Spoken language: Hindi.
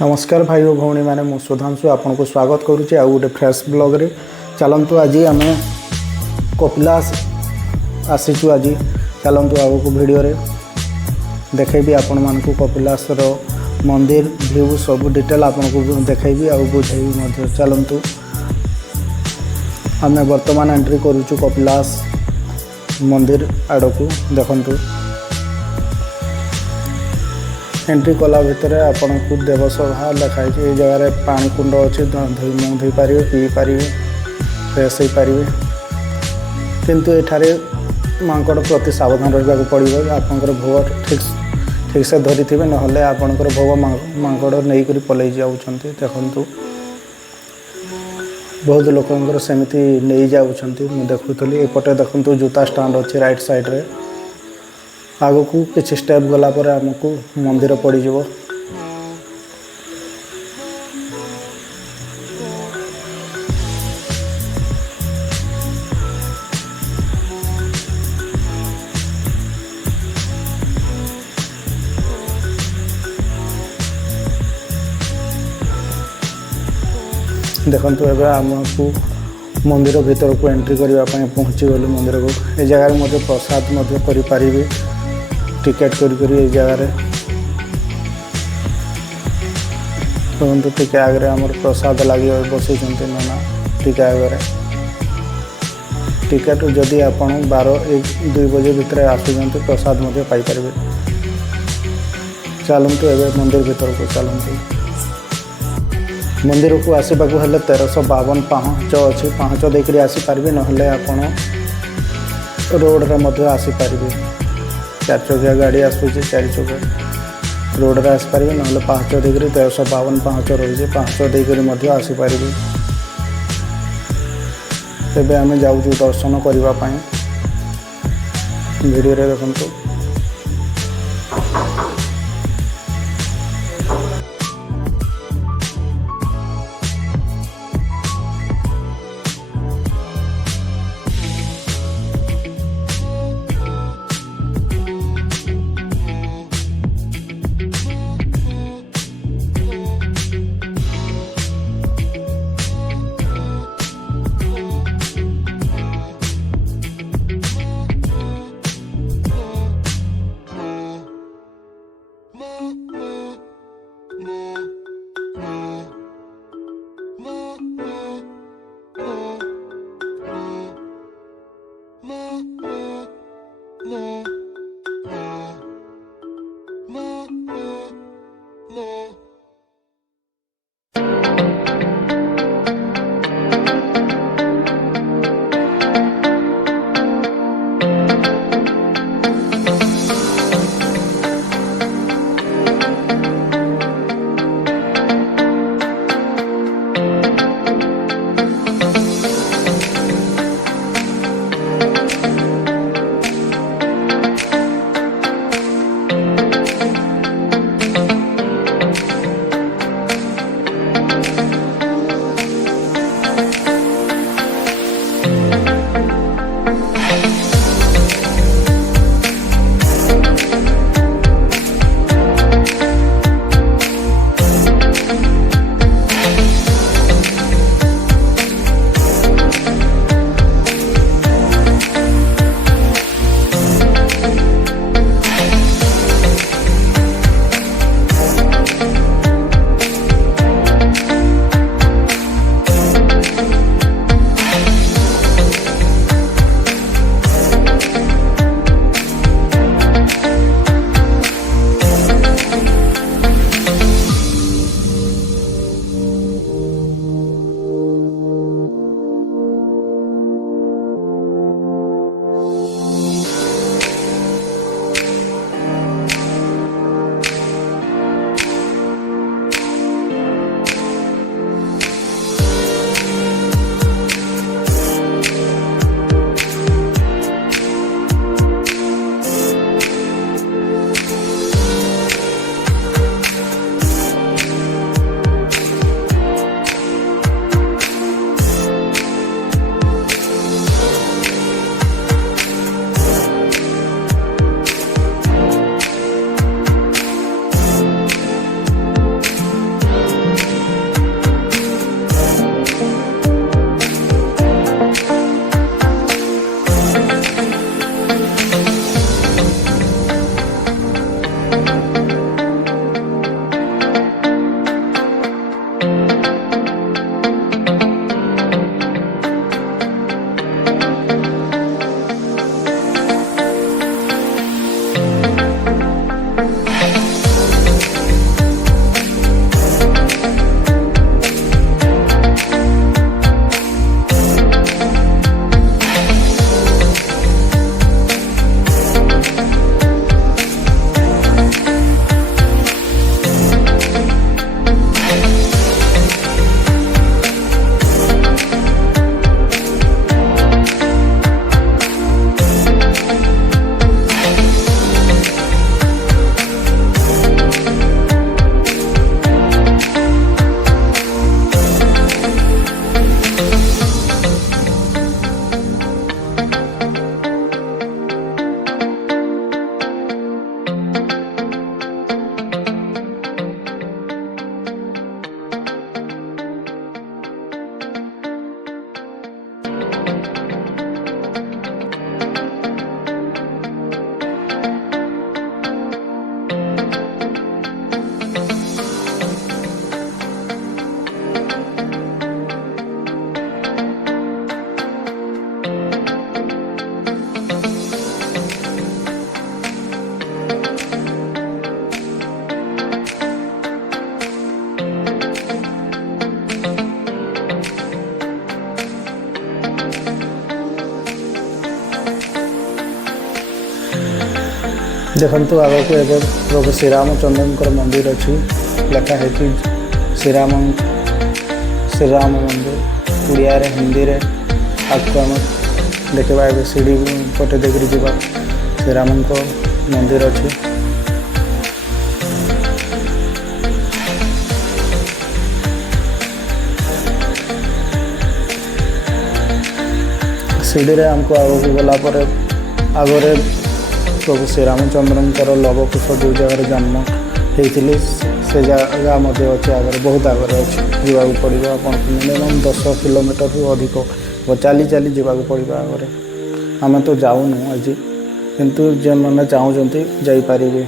नमस्कार भाई और भौणी मैंने मु सुधांशु आपन को स्वागत करुच्चे आउ गोटे फ्रेश ब्लॉग रे। चलतु आज आम कपिलास आसीचु आज चलतु आग को भिडियो रे देखेबी आपण मान को कपिलास रो मंदिर व्यू सब डिटेल आपन को देखेबी आ बुझेबी मध्य। चलतु आम वर्तमान एंट्री करुचु कपिलास मंदिर आड़ को देखंतु। एंट्री कला भितर आपन को देवसभा लिखाई ये जगह पानी कुंड अच्छे मुँह धोई पारे पी पारे फ्रेश हो पारे किंतु एठारे मांकड़ प्रति सावधान रहा पड़ो। आपंकर भोग ठीक से धरी थे ना आपंकर भोग मांकड़ नहीं कर पलि जाऊँच। देखु बहुत लोक सेमती नहीं जाऊँच। मुझे देखुली एपटे देखु जूता स्टाण्ड अच्छे राइट साइड रे आग को किसी स्टेप गला पर आमको मंदिर पड़ज। देखंतु एबे आमको मंदिर भीतर को एंट्री करने पहुँची गलु मंदिर को। ए जगह मध्य प्रसाद करें टिकेट करी जगार देखते टिके आगे आम प्रसाद लगे बसई नाना टिके आगे टिकेट जदि आप 12-1-2 बजे भितर आसुँच प्रसाद पाइपर। चलतु एवं मंदिर भीतर को चलतु। मंदिर को आसवाक हेल्ले 1352 पाहच अच्छी पाहच देकर आसीपारे ना रोड रे आसीपारे। 4 चकिया गाड़ी आसूँ 4 चकिया रोड रे आसीपारे ना पाहच देकर 1352 पाहच रही है पाहच देकर आसीपारे। तेज आम जाऊँ दर्शन करने वीडियो रे देखंतु। ଦେଖନ୍ତୁ ଆଗକୁ ଏବେ ପ୍ରଭୁ ଶ୍ରୀରାମଚନ୍ଦ୍ରଙ୍କର ମନ୍ଦିର ଅଛି, ଲେଖା ହେଇଛି ଶ୍ରୀରାମ ମନ୍ଦିର ଓଡ଼ିଆରେ ହିନ୍ଦୀରେ। ଆଗକୁ ଆମେ ଦେଖିବା ଏବେ ସିଡ଼ି ପଟେ ଦେଇକରି ଯିବା, ଶ୍ରୀରାମଙ୍କ ମନ୍ଦିର ଅଛି। ସିଡ଼ିରେ ଆମକୁ ଆଗକୁ ଗଲା ପରେ ଆଗରେ ପ୍ରଭୁ ଶ୍ରୀରାମଚନ୍ଦ୍ରଙ୍କର ଲବକୁଶ ଯେଉଁ ଜାଗାରେ ଜନ୍ମ ହେଇଥିଲେ ସେ ଜାଗା ମଧ୍ୟ ଅଛି, ଆଗରେ ବହୁତ ଆଗରେ ଅଛି। ଯିବାକୁ ପଡ଼ିବ ଆପଣଙ୍କୁ ମିନିମମ୍ 10 କିଲୋମିଟରରୁ ଅଧିକ ଚାଲି ଚାଲି ଯିବାକୁ ପଡ଼ିବ ଆଗରେ। ଆମେ ତ ଯାଉନୁ ଆଜି, କିନ୍ତୁ ଯେଉଁମାନେ ଚାହୁଁଛନ୍ତି ଯାଇପାରିବେ।